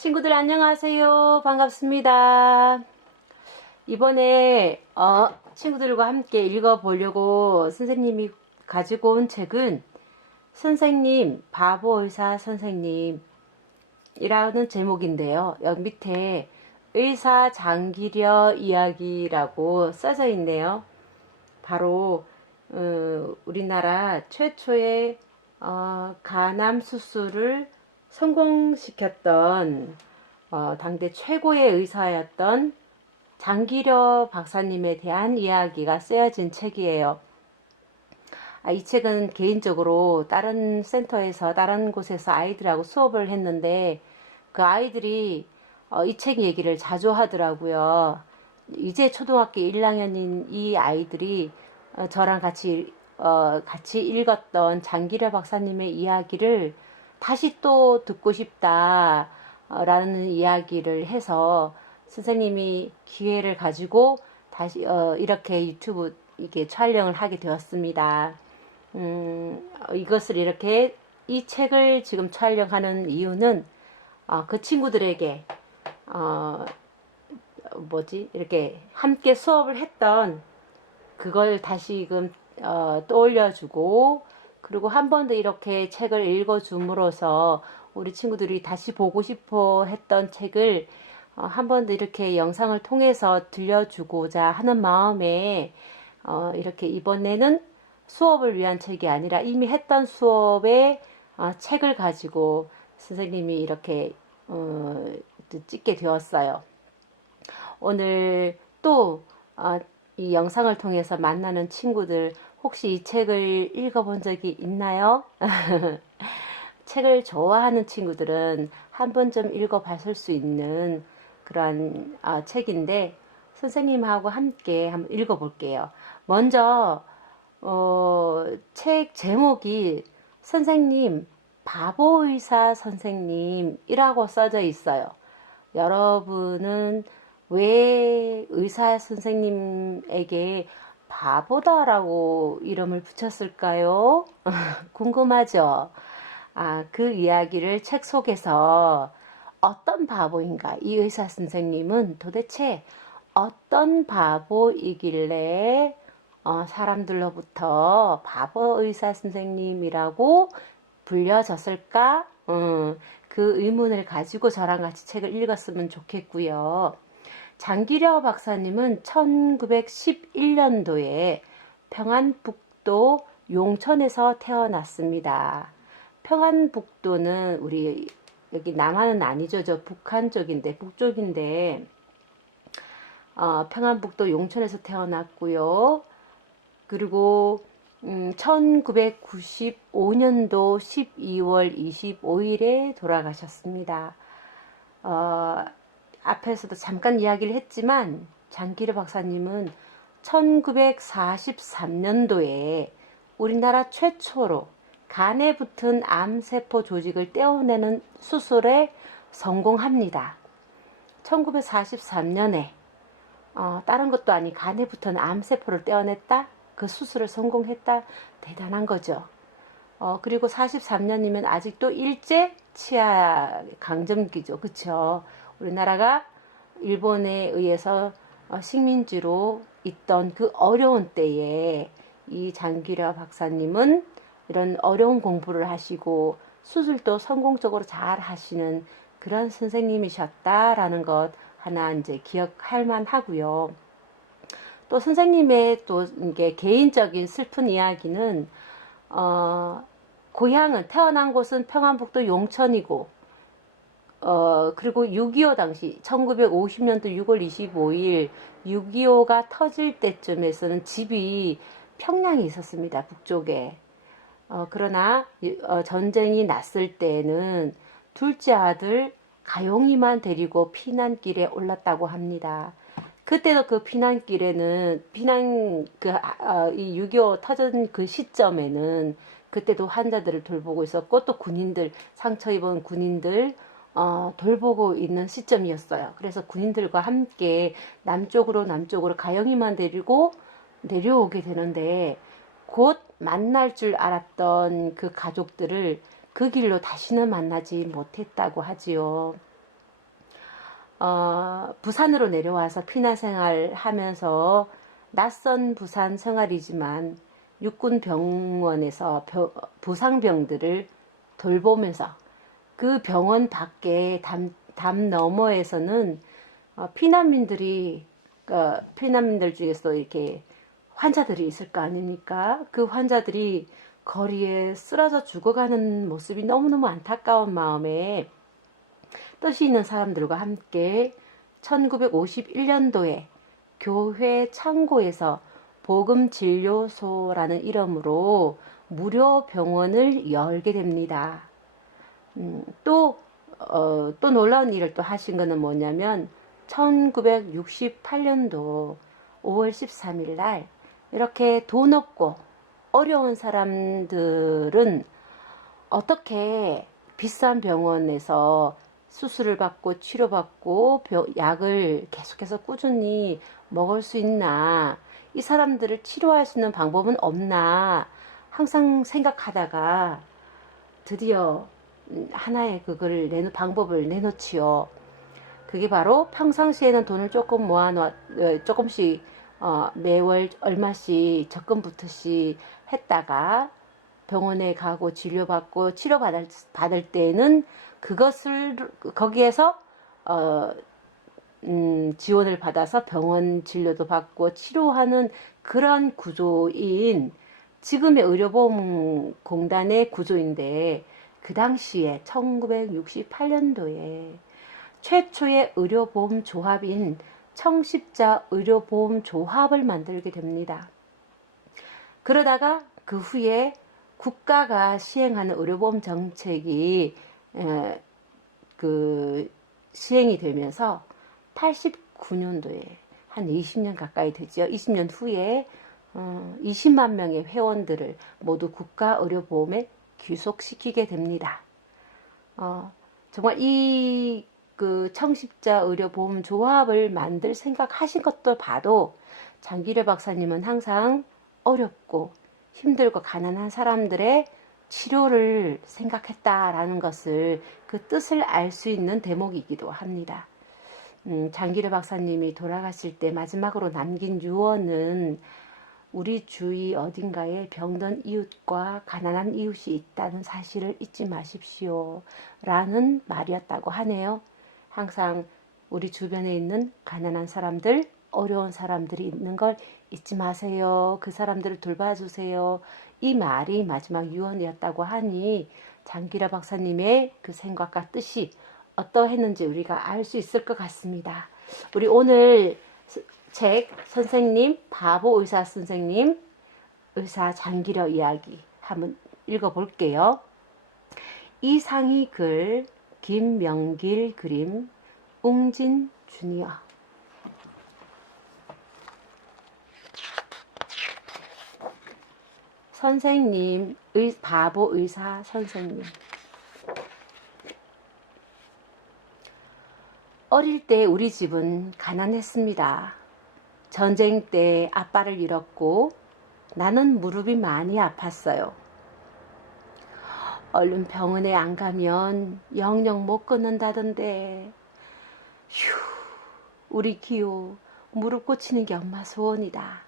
친구들 안녕하세요. 반갑습니다. 이번에 친구들과 함께 읽어보려고 선생님이 가지고 온 책은 선생님 바보의사 선생님이라는 제목인데요. 여기 밑에 의사 장기려 이야기라고 써져 있네요. 바로 우리나라 최초의 간암 수술을 성공시켰던 당대 최고의 의사였던 장기려 박사님에 대한 이야기가 쓰여진 책이에요. 이 책은 개인적으로 다른 센터에서 다른 곳에서 아이들하고 수업을 했는데 그 아이들이 이 책 얘기를 자주 하더라고요. 이제 초등학교 1학년인 이 아이들이 저랑 같이 읽었던 장기려 박사님의 이야기를 다시 또 듣고 싶다라는 이야기를 해서 선생님이 기회를 가지고 다시 이렇게 유튜브 이렇게 촬영을 하게 되었습니다. 이것을 이렇게 이 책을 지금 촬영하는 이유는 그 친구들에게 이렇게 함께 수업을 했던 그걸 다시금 떠올려주고, 그리고 한 번 더 이렇게 책을 읽어줌으로써 우리 친구들이 다시 보고 싶어 했던 책을 한 번 더 이렇게 영상을 통해서 들려주고자 하는 마음에 이렇게 이번에는 수업을 위한 책이 아니라 이미 했던 수업의 책을 가지고 선생님이 이렇게 찍게 되었어요. 오늘 또 이 영상을 통해서 만나는 친구들 혹시 이 책을 읽어본 적이 있나요? 책을 좋아하는 친구들은 한 번쯤 읽어봤을 수 있는 그러한 책인데 선생님하고 함께 한번 읽어볼게요. 먼저 책 제목이 선생님 바보의사 선생님이라고 써져 있어요. 여러분은 왜 의사 선생님에게 바보다라고 이름을 붙였을까요? 궁금하죠? 그 이야기를 책 속에서 어떤 바보인가, 이 의사 선생님은 도대체 어떤 바보이길래 사람들로부터 바보 의사 선생님이라고 불려졌을까? 그 의문을 가지고 저랑 같이 책을 읽었으면 좋겠고요. 장기려 박사님은 1911년도에 평안북도 용천에서 태어났습니다. 평안북도는 우리 여기 남한은 아니죠. 저 북한 쪽인데, 북쪽인데, 평안북도 용천에서 태어났고요. 그리고 1995년도 12월 25일에 돌아가셨습니다. 앞에서도 잠깐 이야기를 했지만 장기려 박사님은 1943년도에 우리나라 최초로 간에 붙은 암세포 조직을 떼어내는 수술에 성공합니다. 1943년에 다른 것도 아닌 간에 붙은 암세포를 떼어냈다? 그 수술을 성공했다? 대단한 거죠. 그리고 43년이면 아직도 일제 치하 강점기죠. 그쵸? 우리나라가 일본에 의해서 식민지로 있던 그 어려운 때에 이 장기려 박사님은 이런 어려운 공부를 하시고 수술도 성공적으로 잘 하시는 그런 선생님이셨다라는 것 하나 이제 기억할 만하고요. 또 선생님의 또 이게 개인적인 슬픈 이야기는 고향은 태어난 곳은 평안북도 용천이고 그리고 6.25 당시 1950년도 6월 25일 6.25가 터질 때쯤에서는 집이 평양에 있었습니다. 북쪽에. 그러나 전쟁이 났을 때는 둘째 아들 가용이만 데리고 피난길에 올랐다고 합니다. 그때도 그 피난길에는 이 6.25 터진 그 시점에는 그때도 환자들을 돌보고 있었고 또 군인들, 상처 입은 군인들 돌보고 있는 시점이었어요. 그래서 군인들과 함께 남쪽으로 가영이만 데리고 내려오게 되는데 곧 만날 줄 알았던 그 가족들을 그 길로 다시는 만나지 못했다고 하지요. 부산으로 내려와서 피난 생활 하면서 낯선 부산 생활이지만 육군 병원에서 부상병들을 돌보면서 그 병원 밖에 담 너머에서는 피난민들 중에서도 이렇게 환자들이 있을 거 아닙니까? 그 환자들이 거리에 쓰러져 죽어가는 모습이 너무너무 안타까운 마음에 뜻이 있는 사람들과 함께 1951년도에 교회 창고에서 복음진료소라는 이름으로 무료 병원을 열게 됩니다. 또 놀라운 일을 또 하신 거는 뭐냐면 1968년도 5월 13일 날 이렇게 돈 없고 어려운 사람들은 어떻게 비싼 병원에서 수술을 받고 치료받고 약을 계속해서 꾸준히 먹을 수 있나, 이 사람들을 치료할 수 있는 방법은 없나 항상 생각하다가 드디어 하나의 방법을 내놓지요. 그게 바로 평상시에는 돈을 조금 조금씩 매월 얼마씩 적금부터씩 했다가 병원에 가고 진료받고 치료받을 때에는 그것을 거기에서 지원을 받아서 병원 진료도 받고 치료하는 그런 구조인 지금의 의료보험공단의 구조인데, 그 당시에 1968년도에 최초의 의료보험조합인 청십자 의료보험조합을 만들게 됩니다. 그러다가 그 후에 국가가 시행하는 의료보험 정책이 시행이 되면서 89년도에 한 20년 가까이 되죠. 20년 후에 20만 명의 회원들을 모두 국가 의료보험에 귀속시키게 됩니다. 정말 이 청십자 의료보험 조합을 만들 생각하신 것도 봐도 장기려 박사님은 항상 어렵고 힘들고 가난한 사람들의 치료를 생각했다라는 것을, 그 뜻을 알 수 있는 대목이기도 합니다. 장기려 박사님이 돌아가실 때 마지막으로 남긴 유언은 우리 주위 어딘가에 병든 이웃과 가난한 이웃이 있다는 사실을 잊지 마십시오 라는 말이었다고 하네요. 항상 우리 주변에 있는 가난한 사람들, 어려운 사람들이 있는 걸 잊지 마세요. 그 사람들을 돌봐주세요. 이 말이 마지막 유언이었다고 하니 장기려 박사님의 그 생각과 뜻이 어떠했는지 우리가 알 수 있을 것 같습니다. 우리 오늘 책 선생님, 바보 의사 선생님, 의사 장기려 이야기 한번 읽어볼게요. 이상희 글, 김명길 그림, 웅진 주니어. 선생님, 바보 의사 선생님. 어릴 때 우리 집은 가난했습니다. 전쟁 때 아빠를 잃었고 나는 무릎이 많이 아팠어요. 얼른 병원에 안 가면 영영 못 걷는다던데. 휴, 우리 기호 무릎 고치는 게 엄마 소원이다.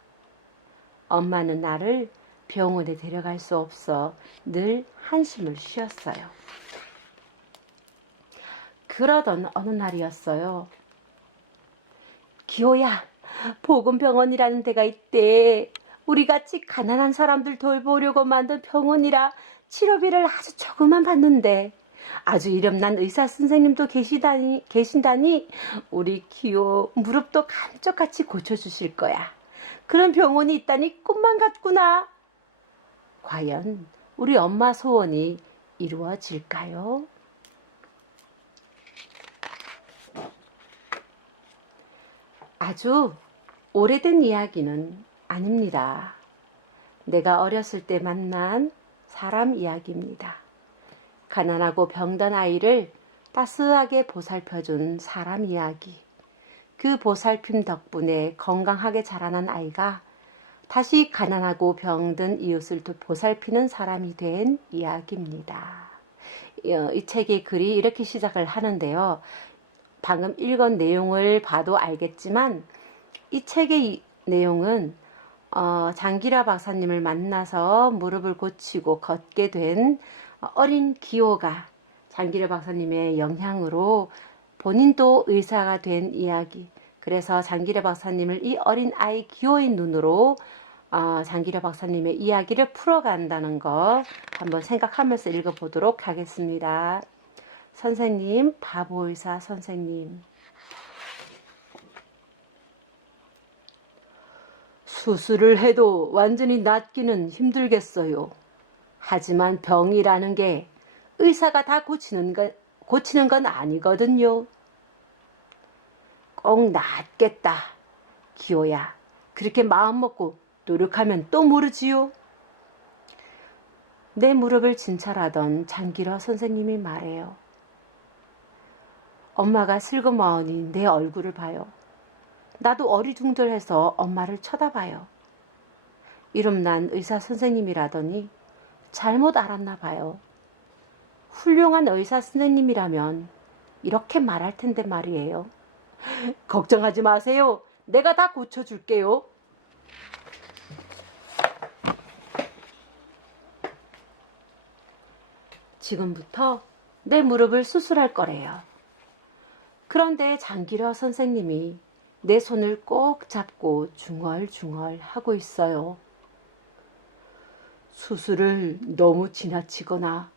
엄마는 나를 병원에 데려갈 수 없어 늘 한숨을 쉬었어요. 그러던 어느 날이었어요. 기호야, 보건병원이라는 데가 있대. 우리같이 가난한 사람들 돌보려고 만든 병원이라 치료비를 아주 조금만 받는데 아주 이름난 의사 선생님도 계신다니 우리 기호 무릎도 감쪽같이 고쳐주실 거야. 그런 병원이 있다니 꿈만 같구나. 과연 우리 엄마 소원이 이루어질까요? 아주 오래된 이야기는 아닙니다. 내가 어렸을 때 만난 사람 이야기입니다. 가난하고 병든 아이를 따스하게 보살펴준 사람 이야기. 그 보살핌 덕분에 건강하게 자라난 아이가 다시 가난하고 병든 이웃을 보살피는 사람이 된 이야기입니다. 이 책의 글이 이렇게 시작을 하는데요. 방금 읽은 내용을 봐도 알겠지만 이 책의 내용은 장기라 박사님을 만나서 무릎을 고치고 걷게 된 어린 기호가 장기라 박사님의 영향으로 본인도 의사가 된 이야기. 그래서 장기라 박사님을 이 어린 아이 기호의 눈으로 장기라 박사님의 이야기를 풀어간다는 거 한번 생각하면서 읽어보도록 하겠습니다. 선생님, 바보의사 선생님. 수술을 해도 완전히 낫기는 힘들겠어요. 하지만 병이라는 게 의사가 다 고치는 건 아니거든요. 꼭 낫겠다. 기호야, 그렇게 마음먹고 노력하면 또 모르지요. 내 무릎을 진찰하던 장기러 선생님이 말해요. 엄마가 슬그머니 내 얼굴을 봐요. 나도 어리둥절해서 엄마를 쳐다봐요. 이름 난 의사 선생님이라더니 잘못 알았나 봐요. 훌륭한 의사 선생님이라면 이렇게 말할 텐데 말이에요. 걱정하지 마세요. 내가 다 고쳐줄게요. 지금부터 내 무릎을 수술할 거래요. 그런데 장기러 선생님이 내 손을 꼭 잡고 중얼중얼 하고 있어요. 수술을 너무 지나치거나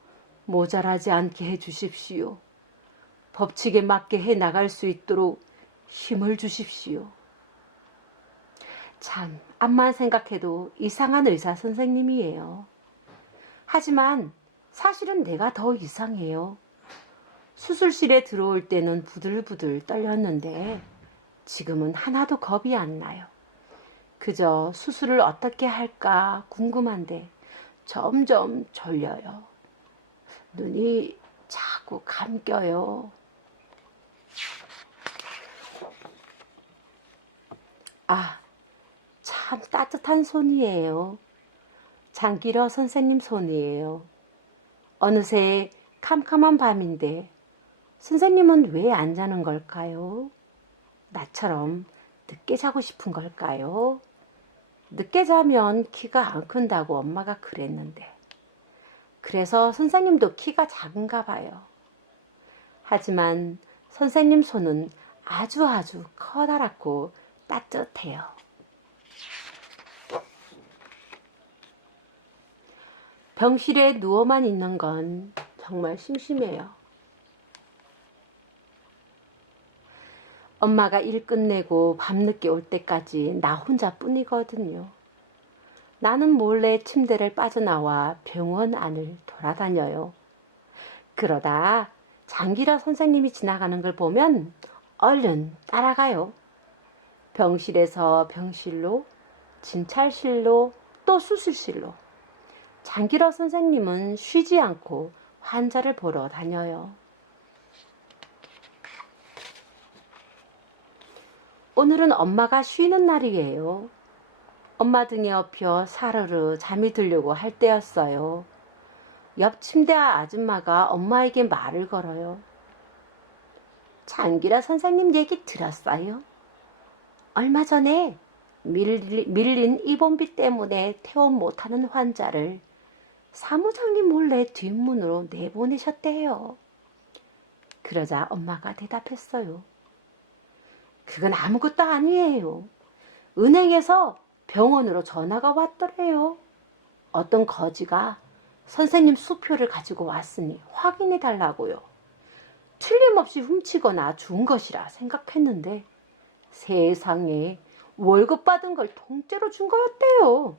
모자라지 않게 해주십시오. 법칙에 맞게 해 나갈 수 있도록 힘을 주십시오. 참, 암만 생각해도 이상한 의사 선생님이에요. 하지만 사실은 내가 더 이상해요. 수술실에 들어올 때는 부들부들 떨렸는데 지금은 하나도 겁이 안 나요. 그저 수술을 어떻게 할까 궁금한데 점점 졸려요. 눈이 자꾸 감겨요. 참 따뜻한 손이에요. 장기러 선생님 손이에요. 어느새 캄캄한 밤인데 선생님은 왜 안 자는 걸까요? 나처럼 늦게 자고 싶은 걸까요? 늦게 자면 키가 안 큰다고 엄마가 그랬는데. 그래서 선생님도 키가 작은가 봐요. 하지만 선생님 손은 아주 커다랗고 따뜻해요. 병실에 누워만 있는 건 정말 심심해요. 엄마가 일 끝내고 밤늦게 올 때까지 나 혼자뿐이거든요. 나는 몰래 침대를 빠져나와 병원 안을 돌아다녀요. 그러다 장기라 선생님이 지나가는 걸 보면 얼른 따라가요. 병실에서 병실로, 진찰실로, 또 수술실로. 장기러 선생님은 쉬지 않고 환자를 보러 다녀요. 오늘은 엄마가 쉬는 날이에요. 엄마 등에 엎여 사르르 잠이 들려고 할 때였어요. 옆 침대 아줌마가 엄마에게 말을 걸어요. 장기라 선생님 얘기 들었어요? 얼마 전에 밀린 입원비 때문에 퇴원 못하는 환자를 사무장님 몰래 뒷문으로 내보내셨대요. 그러자 엄마가 대답했어요. 그건 아무것도 아니에요. 은행에서 병원으로 전화가 왔더래요. 어떤 거지가 선생님 수표를 가지고 왔으니 확인해 달라고요. 틀림없이 훔치거나 준 것이라 생각했는데 세상에 월급 받은 걸 통째로 준 거였대요.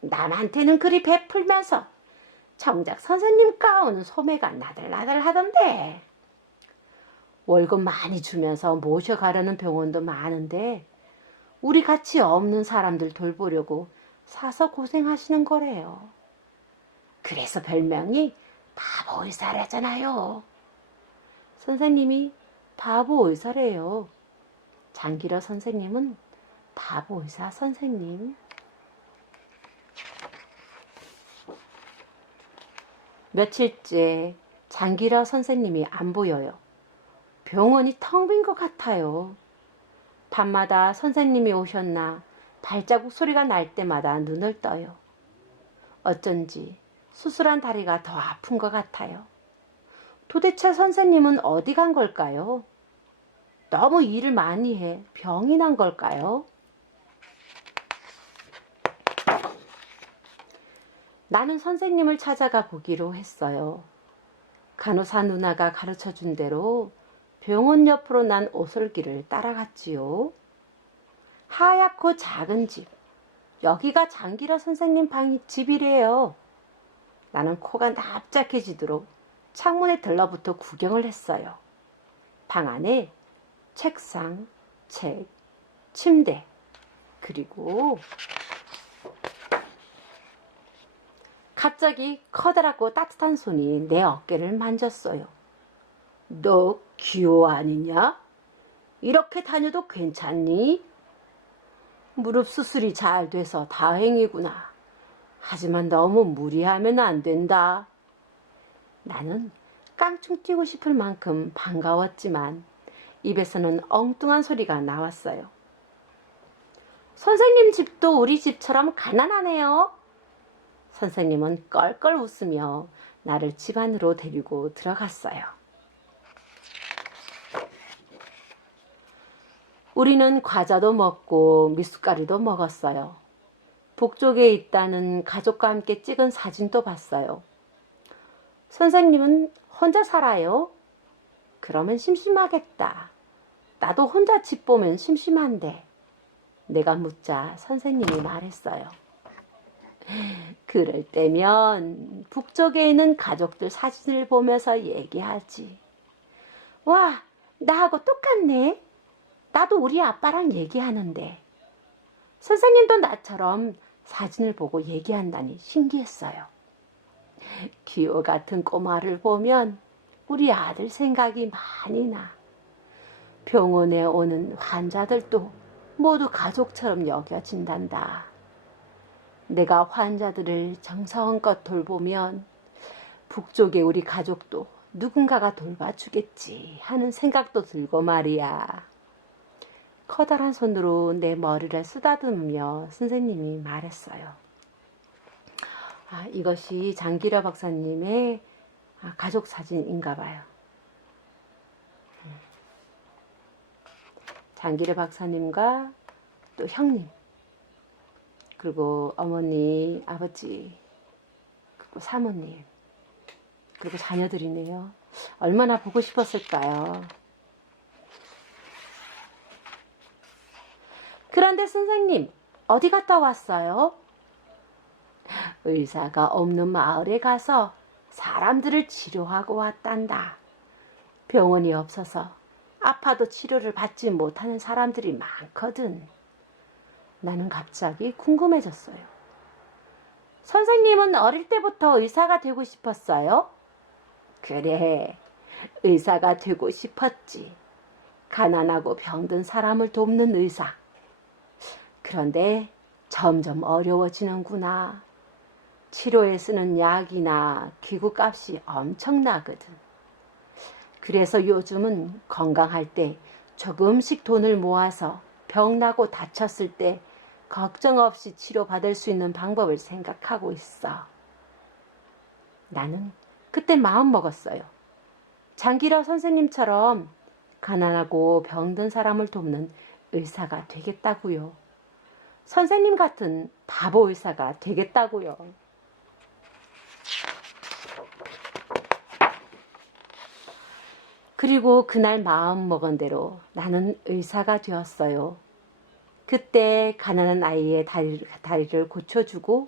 남한테는 그리 베풀면서 정작 선생님 가오는 소매가 나들나들 하던데. 월급 많이 주면서 모셔가려는 병원도 많은데 우리 같이 없는 사람들 돌보려고 사서 고생하시는 거래요. 그래서 별명이 바보 의사라잖아요. 선생님이 바보 의사래요. 장기러 선생님은 바보 의사 선생님. 며칠째 장기러 선생님이 안 보여요. 병원이 텅 빈 것 같아요. 밤마다 선생님이 오셨나 발자국 소리가 날 때마다 눈을 떠요. 어쩐지 수술한 다리가 더 아픈 것 같아요. 도대체 선생님은 어디 간 걸까요? 너무 일을 많이 해 병이 난 걸까요? 나는 선생님을 찾아가 보기로 했어요. 간호사 누나가 가르쳐준 대로 병원 옆으로 난 오솔길을 따라갔지요. 하얗고 작은 집, 여기가 장기러 선생님 집이래요. 나는 코가 납작해지도록 창문에 들러붙어 구경을 했어요. 방 안에 책상, 책, 침대, 그리고 갑자기 커다랗고 따뜻한 손이 내 어깨를 만졌어요. 너 기호 아니냐? 이렇게 다녀도 괜찮니? 무릎 수술이 잘 돼서 다행이구나. 하지만 너무 무리하면 안 된다. 나는 깡충 뛰고 싶을 만큼 반가웠지만 입에서는 엉뚱한 소리가 나왔어요. 선생님 집도 우리 집처럼 가난하네요. 선생님은 껄껄 웃으며 나를 집 안으로 데리고 들어갔어요. 우리는 과자도 먹고 미숫가루도 먹었어요. 북쪽에 있다는 가족과 함께 찍은 사진도 봤어요. 선생님은 혼자 살아요? 그러면 심심하겠다. 나도 혼자 집 보면 심심한데. 내가 묻자 선생님이 말했어요. 그럴 때면 북쪽에 있는 가족들 사진을 보면서 얘기하지. 와, 나하고 똑같네. 나도 우리 아빠랑 얘기하는데. 선생님도 나처럼 사진을 보고 얘기한다니 신기했어요. 기호 같은 꼬마를 보면 우리 아들 생각이 많이 나. 병원에 오는 환자들도 모두 가족처럼 여겨진단다. 내가 환자들을 정성껏 돌보면 북쪽의 우리 가족도 누군가가 돌봐주겠지 하는 생각도 들고 말이야. 커다란 손으로 내 머리를 쓰다듬으며 선생님이 말했어요. 이것이 장기러 박사님의 가족 사진인가 봐요. 장기러 박사님과 또 형님, 그리고 어머니, 아버지, 그리고 사모님, 그리고 자녀들이네요. 얼마나 보고 싶었을까요? 그런데 선생님, 어디 갔다 왔어요? 의사가 없는 마을에 가서 사람들을 치료하고 왔단다. 병원이 없어서 아파도 치료를 받지 못하는 사람들이 많거든. 나는 갑자기 궁금해졌어요. 선생님은 어릴 때부터 의사가 되고 싶었어요? 그래, 의사가 되고 싶었지. 가난하고 병든 사람을 돕는 의사. 그런데 점점 어려워지는구나. 치료에 쓰는 약이나 기구 값이 엄청나거든. 그래서 요즘은 건강할 때 조금씩 돈을 모아서 병나고 다쳤을 때 걱정 없이 치료받을 수 있는 방법을 생각하고 있어. 나는 그때 마음 먹었어요. 장기러 선생님처럼 가난하고 병든 사람을 돕는 의사가 되겠다고요. 선생님 같은 바보 의사가 되겠다고요. 그리고 그날 마음 먹은 대로 나는 의사가 되었어요. 그때 가난한 아이의 다리를 고쳐주고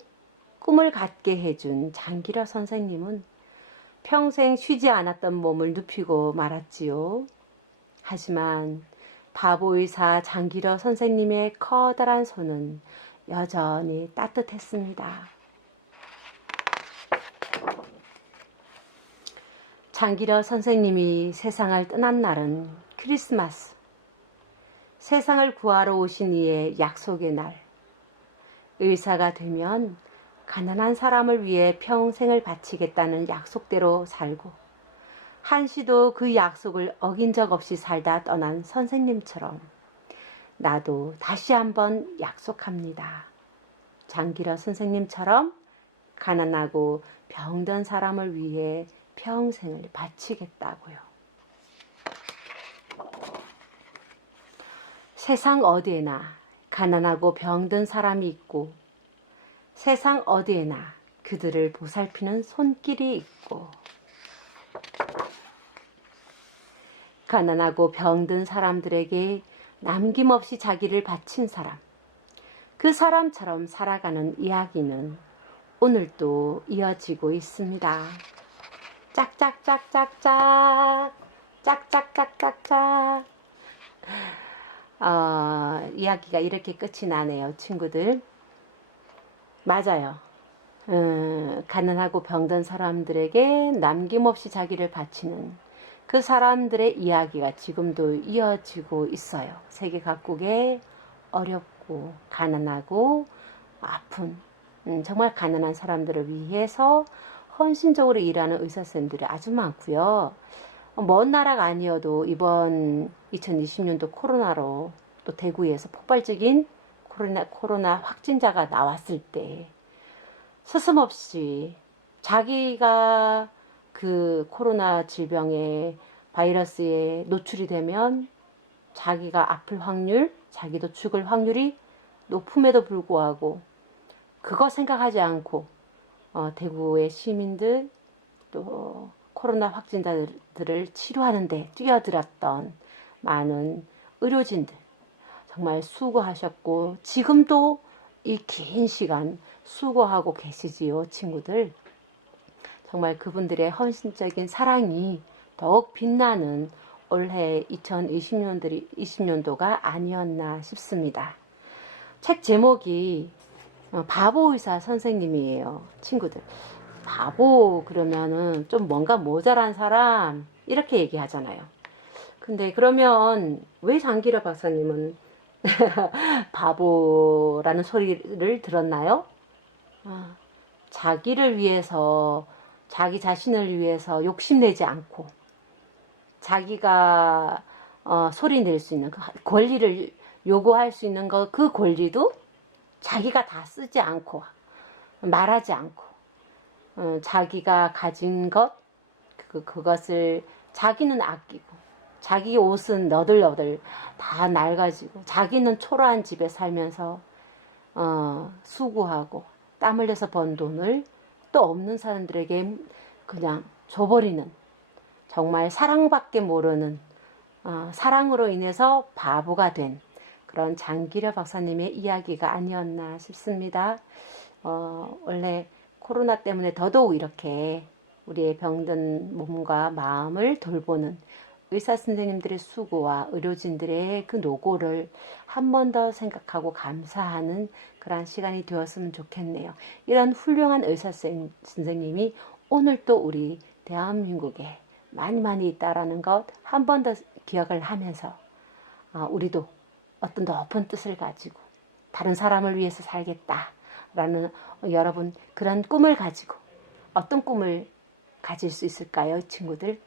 꿈을 갖게 해준 장기러 선생님은 평생 쉬지 않았던 몸을 눕히고 말았지요. 하지만 바보 의사 장기러 선생님의 커다란 손은 여전히 따뜻했습니다. 장기러 선생님이 세상을 떠난 날은 크리스마스. 세상을 구하러 오신 이의 약속의 날. 의사가 되면 가난한 사람을 위해 평생을 바치겠다는 약속대로 살고 한시도 그 약속을 어긴 적 없이 살다 떠난 선생님처럼 나도 다시 한번 약속합니다. 장기러 선생님처럼 가난하고 병든 사람을 위해 평생을 바치겠다고요. 세상 어디에나 가난하고 병든 사람이 있고 세상 어디에나 그들을 보살피는 손길이 있고 가난하고 병든 사람들에게 남김없이 자기를 바친 사람, 그 사람처럼 살아가는 이야기는 오늘도 이어지고 있습니다. 짝짝짝짝짝 짝짝짝짝짝 이야기가 이렇게 끝이 나네요, 친구들. 맞아요. 가난하고 병든 사람들에게 남김없이 자기를 바치는 그 사람들의 이야기가 지금도 이어지고 있어요. 세계 각국에 어렵고 가난하고 아픈 정말 가난한 사람들을 위해서 헌신적으로 일하는 의사선생님들이 아주 많고요. 먼 나라가 아니어도 이번 2020년도 코로나로 또 대구에서 폭발적인 코로나 확진자가 나왔을 때 스스럼없이 자기가 그 코로나 질병의 바이러스에 노출이 되면 자기가 아플 확률, 자기도 죽을 확률이 높음에도 불구하고 그거 생각하지 않고 대구의 시민들 또 코로나 확진자들을 치료하는데 뛰어들었던 많은 의료진들 정말 수고하셨고 지금도 이 긴 시간 수고하고 계시지요, 친구들. 정말 그분들의 헌신적인 사랑이 더욱 빛나는 올해 2020년도가 아니었나 싶습니다. 책 제목이 바보의사 선생님이에요, 친구들. 바보 그러면은 좀 뭔가 모자란 사람 이렇게 얘기하잖아요. 근데 그러면 왜 장기러 박사님은 바보라는 소리를 들었나요? 자기를 위해서 자기 자신을 위해서 욕심내지 않고 자기가 소리 낼 수 있는 그 권리를 요구할 수 있는 그 권리도 자기가 다 쓰지 않고 말하지 않고 자기가 가진 것 그것을 자기는 아끼고 자기 옷은 너덜너덜 다 낡아지고 자기는 초라한 집에 살면서 수고하고 땀 흘려서 번 돈을 또 없는 사람들에게 그냥 줘버리는 정말 사랑밖에 모르는 사랑으로 인해서 바보가 된 그런 장기려 박사님의 이야기가 아니었나 싶습니다. 원래 코로나 때문에 더더욱 이렇게 우리의 병든 몸과 마음을 돌보는 의사 선생님들의 수고와 의료진들의 그 노고를 한 번 더 생각하고 감사하는 그런 시간이 되었으면 좋겠네요. 이런 훌륭한 의사 선생님이 오늘 또 우리 대한민국에 많이 있다라는 것 한 번 더 기억을 하면서 우리도 어떤 높은 뜻을 가지고 다른 사람을 위해서 살겠다라는 여러분 그런 꿈을 가지고 어떤 꿈을 가질 수 있을까요, 친구들?